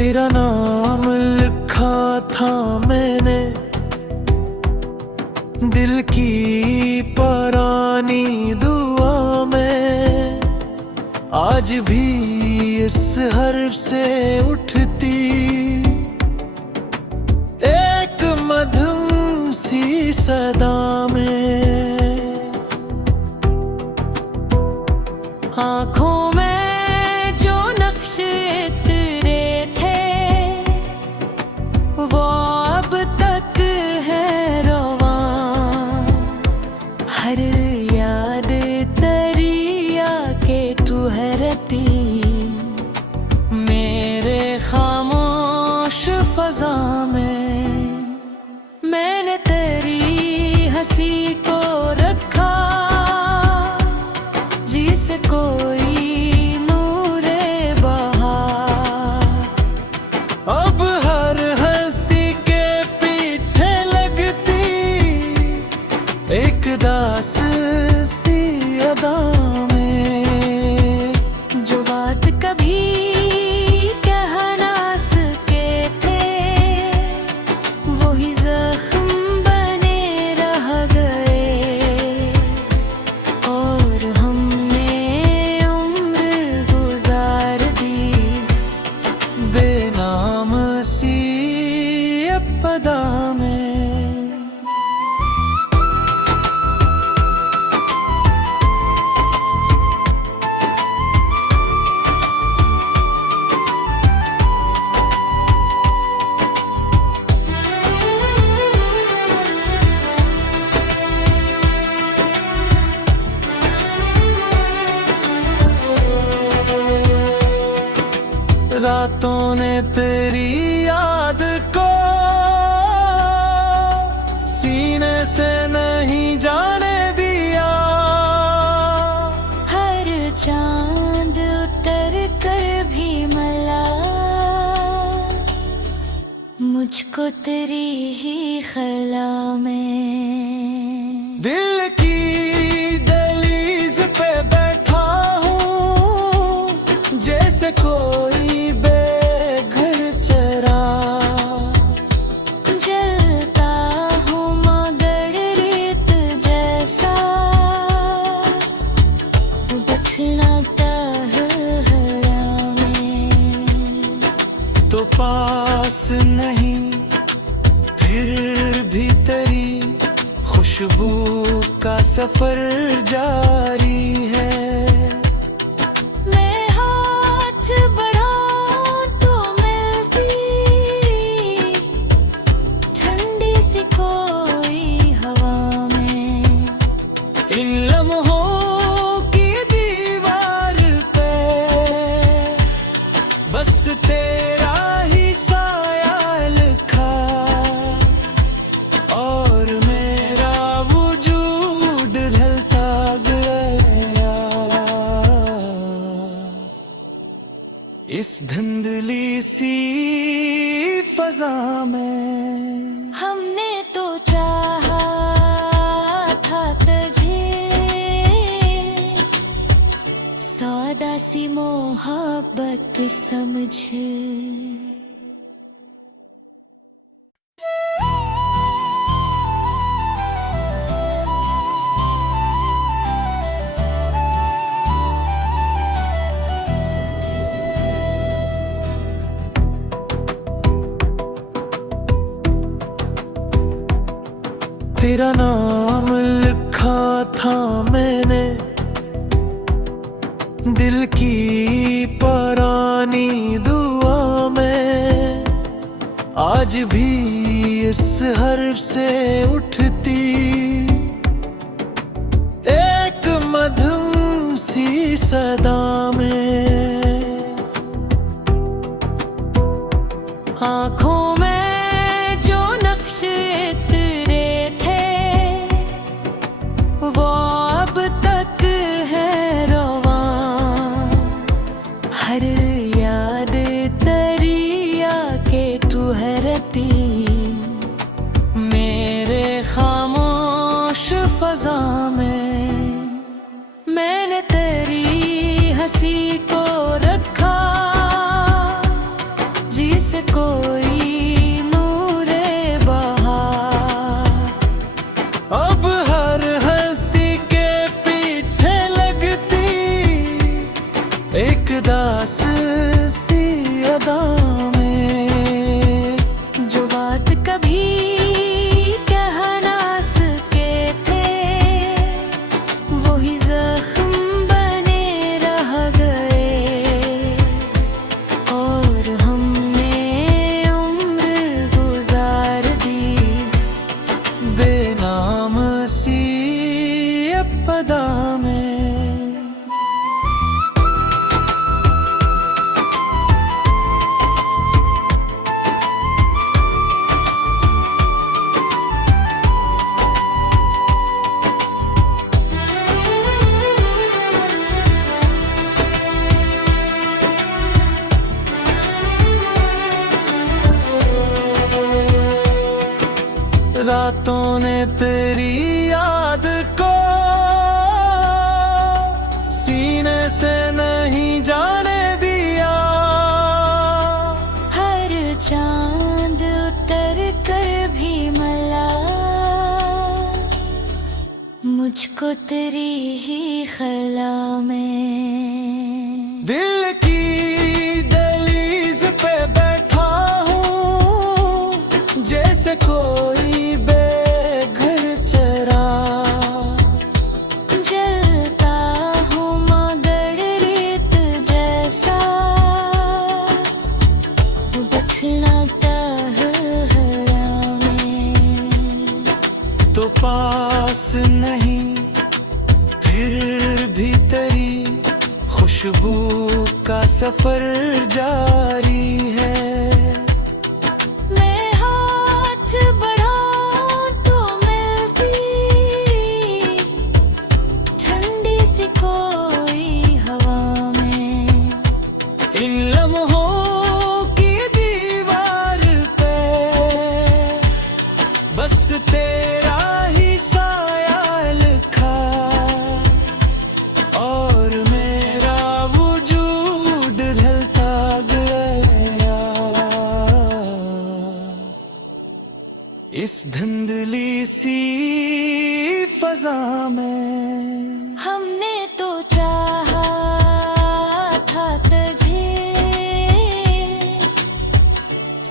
तेरा नाम लिखा था मैंने दिल की पुरानी दुआ में, आज भी इस हर्फ से उठती एक मधुम सी सदा में। आँखों में जो नक्श तेरे थे वो अब तक है रवां, हर याद तेरी आके तू है रहती मेरे खामोश फजा में। मैंने तेरी हंसी को रखा जिसे कोई नूरे बहार, अब हर हंसी के पीछे लगती एक दास सी अदा में। जो बात कभी कह ना सके थे वही जख्म बने रह गए, और हमने उम्र गुजार दी बेनाम सी अपदा में। रातों ने तेरी याद को सीने से नहीं जाने दिया, हर चांद उतर कर भी मला मुझको तेरी ही खला में। दिल की दहलीज पे बैठा हूँ जैसे कोई बेघर चरा, जलता हूँ मगर रेत जैसा बचनाता हरा में। तो पास नहीं फिर भी तेरी खुशबू का सफर जारी है। मैं हाथ बढ़ाऊं तो मिलती ठंडी सी कोई हवा में। इन लम्हों की दीवार पे बस तेरा ही साया लिखा, और मेरा वजूद ढलता गया इस धुंधली सी फजा में। हमने तो चाहा था तुझे सौदा सी मोहब्बत समझ। तेरा नाम लिखा था मैंने दिल की पुरानी दुआ में, आज भी इस हर्फ से उठती एक मधुम सी सदा में। आँखों में जो नक्श तेरे थे वो अब तक है रवां, हर याद तेरी आके तू है रहती मेरे खामोश फजा में। मैंने तेरी हंसी को रखा दास सी अदा में। जो बात कभी कह ना सके थे, वही जख्म बने रह गए। और हमने उम्र गुजार दी बेनाम सी अपदा में। रातों ने तेरी याद को सीने से नहीं जाने दिया। हर चांद उतर कर भी मला, मुझको तेरी ही खला में। दिल की दहलीज पे बैठा हूँ, जैसे कोई बेघर चरा। जलता हूँ मगर रेत जैसा, बदलाता है हवा में। तो पास नहीं फिर भी तेरी खुशबू का सफर जारी है। मैं हाथ बढ़ाऊं तो मिलती ठंडी सी कोई हवा में। इन लम्हों की दीवार पे बस तेरा ही साया लिखा, और मेरा वजूद ढलता गया इस धुंधली सी फजा में। हमने तो चाहा था तुझे,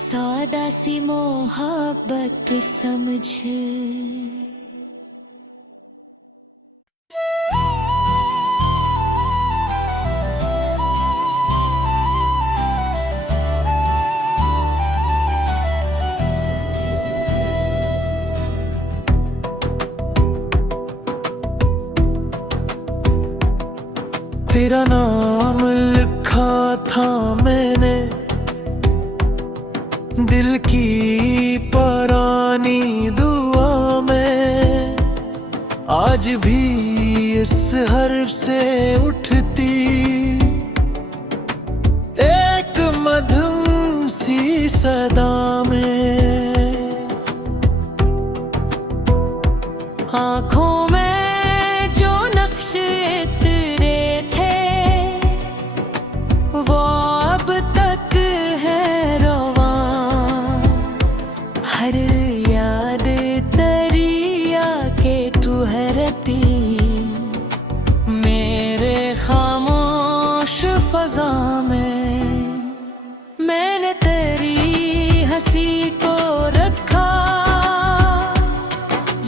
सौदा सी मोहब्बत समझ। तेरा नाम लिखा था मैंने दिल की पुरानी दुआ में। आज भी इस हर्फ से उठती एक मधुम सी सदा में। आँखों में जो नक्श तेरे थे, वो अब तक है रवां। हर याद तेरी आके ठहरती मेरे खामोश फजा में। मैंने तेरी हंसी को रखा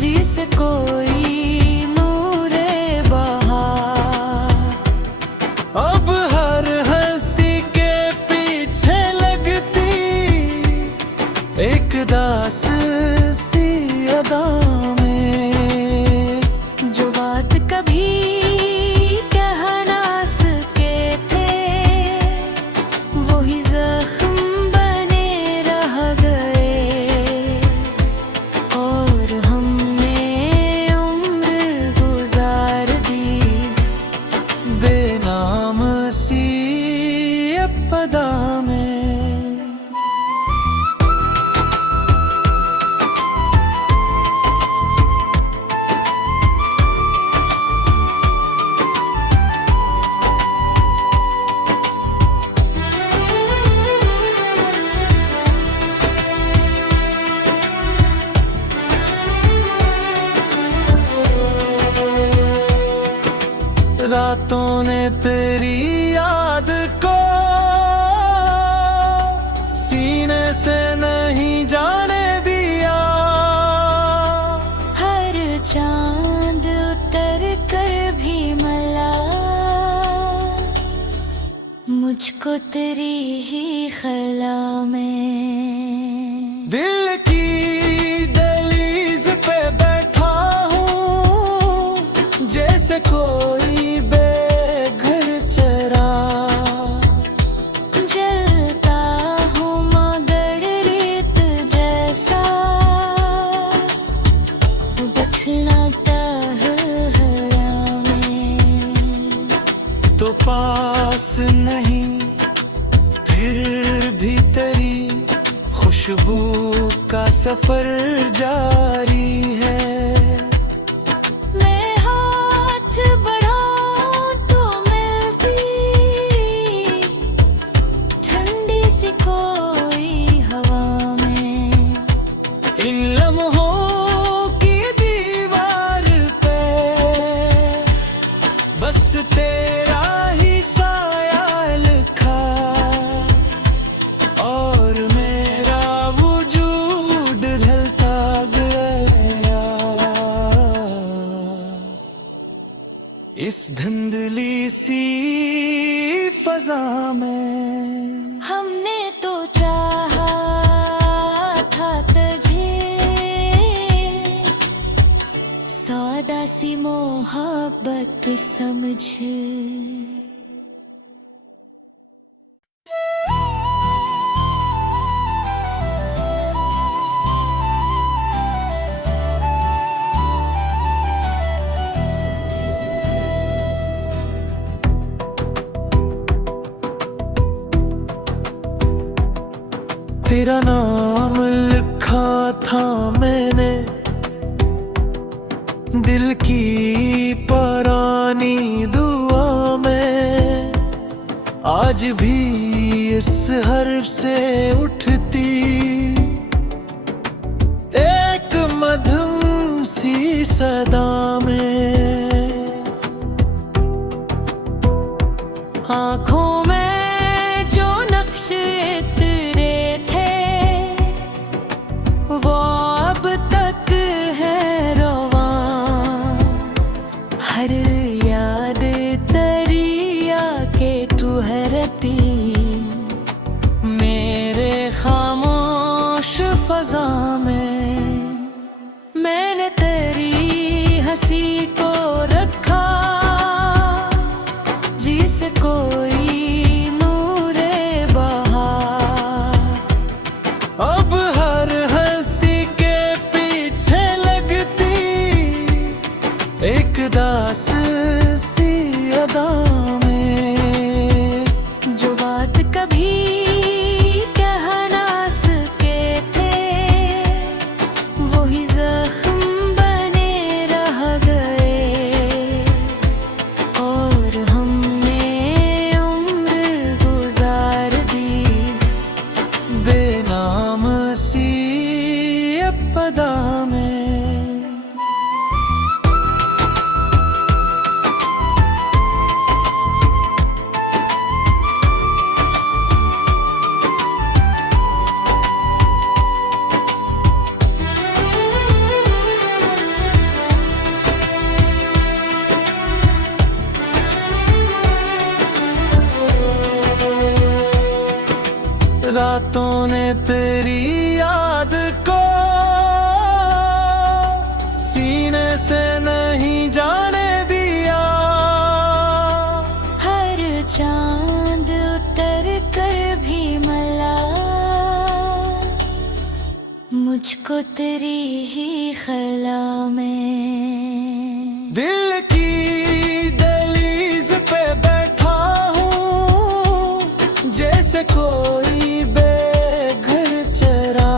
जिसे कोई नूरे बहार। अब हर हंसी के पीछे लगती एक दास सी अदा में। जो बात कभी कह ना सके थे, वही जख्म बने रह गए। और हमने उम्र गुजार दी बेनाम सी अपदा में। रातों ने तेरी याद मुझको तेरी ही ख्याला में। दिल की दहलीज पे बैठा हूँ जैसे कोई बेघर चरा, जलता हूँ मगर रेत जैसा, बथलाता है हवा में। तो पास नहीं फिर भी तेरी खुशबू का सफर जारी है। मैं हाथ बढ़ाऊं तो मिलती ठंडी सी कोई हवा में। इन लम्हों की दीवार पे बस तेरा ही साया लिखा, और मेरा वजूद ढलता गया इस धुंधली सी फजा में। हमने तो चाहा था तुझे, सौदा सी मोहब्बत समझ। तेरा नाम लिखा था मैंने दिल की पुरानी दुआ में, आज भी इस हर्फ से उठती एक मधुम सी सदा में। आँखों में जो नक्शे तेरे थे वो अब तक है रवां, हर याद तरिया के ठहरती मेरे खामोश फजा में। मैंने तेरी हंसी को रखा जिसे कोई नूरे बहार, अब हर हंसी के पीछे लगती एक दास सी अदा में। जो बात कभी कह ना सके थे वही जख्म बने रह गए, और हमने उम्र गुजार दी बेनाम सी अपदा में। रातों ने तेरी याद को सीने से नहीं जाने दिया, हर चांद उतर कर भी मला मुझको तेरी ही ख्याला में। दिल की दहलीज पे बैठा हूँ जैसे कोई बेघर चरा,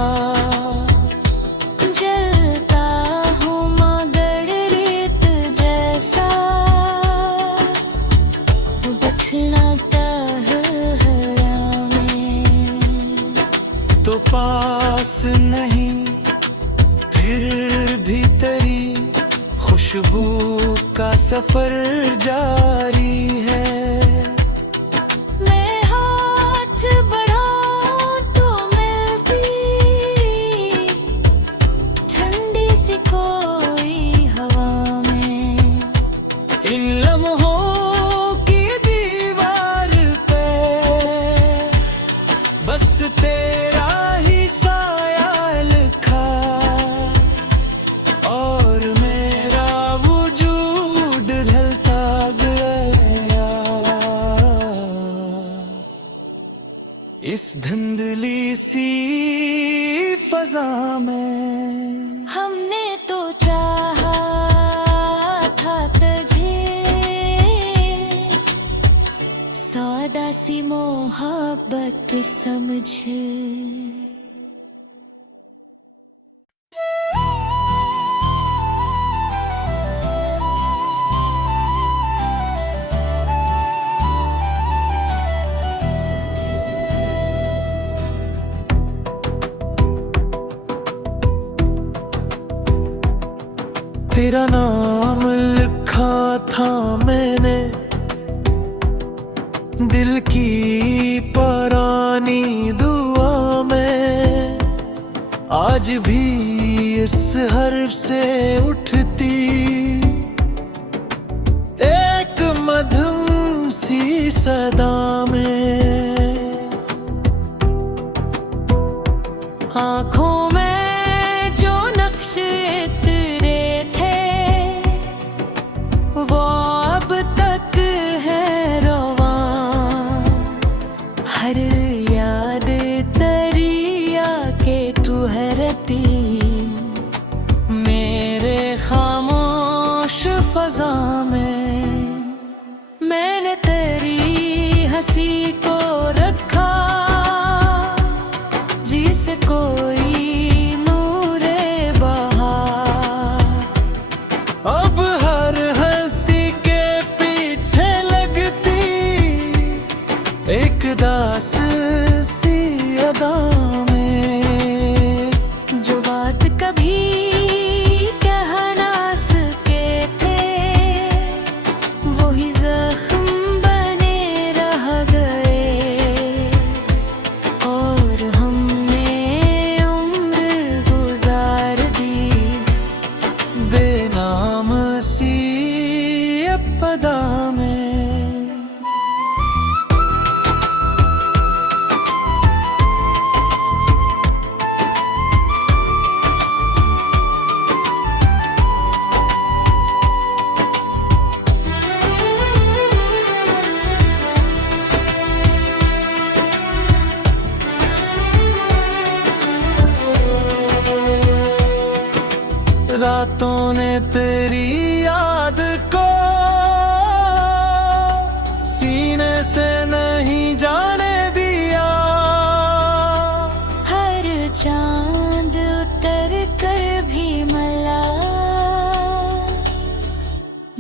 जलता हूँ मगर रेत जैसा, बथलाता है हवा में। तो पास नहीं फिर भी तेरी खुशबू का सफर जारी है। मैं हाथ बढ़ाऊं तो मिलती ठंडी सी कोई हवा में। इन लम्हों की दीवार पे बस तेरा ही साया लिखा और मेरा वजूद ढलता गया इस धुंधली सी फजा में। हमने तो चाहा था तुझे, सौदा सी मोहब्बत समझ। तेरा नाम लिखा था मैंने दिल की पुरानी दुआ में, आज भी इस हर्फ से उठती एक मधुम सी सदा में। आँखों में जो नक्शे तेरे थे वो अब तक है रवां, हर याद तेरी आके ठहरती मेरे खामोश फजा में। मैंने तेरी हंसी को रखा जिसे कोई नूरे बहार, अब हर हंसी के पीछे लगती एक दास सी अदा में। जो बात कभी कह ना सके थे वही जख्म बने रह गए, और हमने उम्र गुजार दी बेनाम सी अपदा में। रातों ने तेरी याद को सीने से नहीं जाने दिया, हर चांद उतर कर भी मला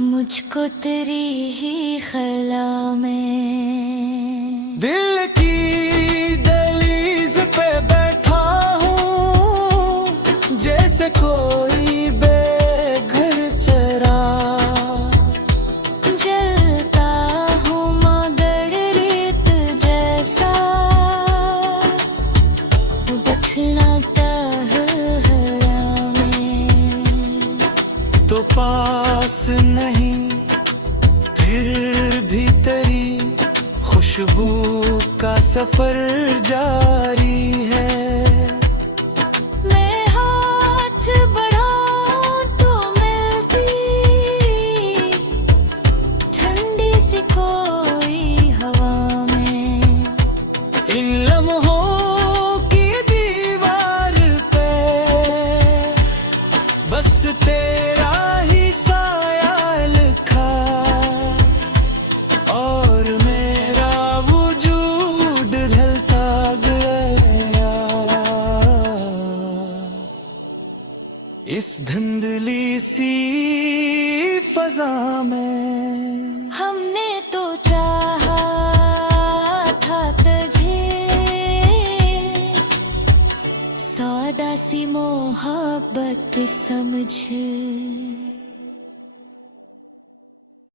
मुझको तेरी ही खला में। दिल की दहलीज पे बैठा हूँ जैसे कोई बेघर चरा, जलता हूँ मगर रेत जैसा बथलाता हरा में। तो पास नहीं फिर भी तेरी खुशबू का सफर जारी है। मैं हाथ बढ़ाऊं तो मिलती ठंडी सी कोई हवा में। इन लम्हों की दीवार पे बस तेरा ही साया लिखा और मेरा वजूद ढलता गया इस धुंधली सी फजा में। हमने तो चाहा था तुझे, सौदा सी मोहब्बत समझ।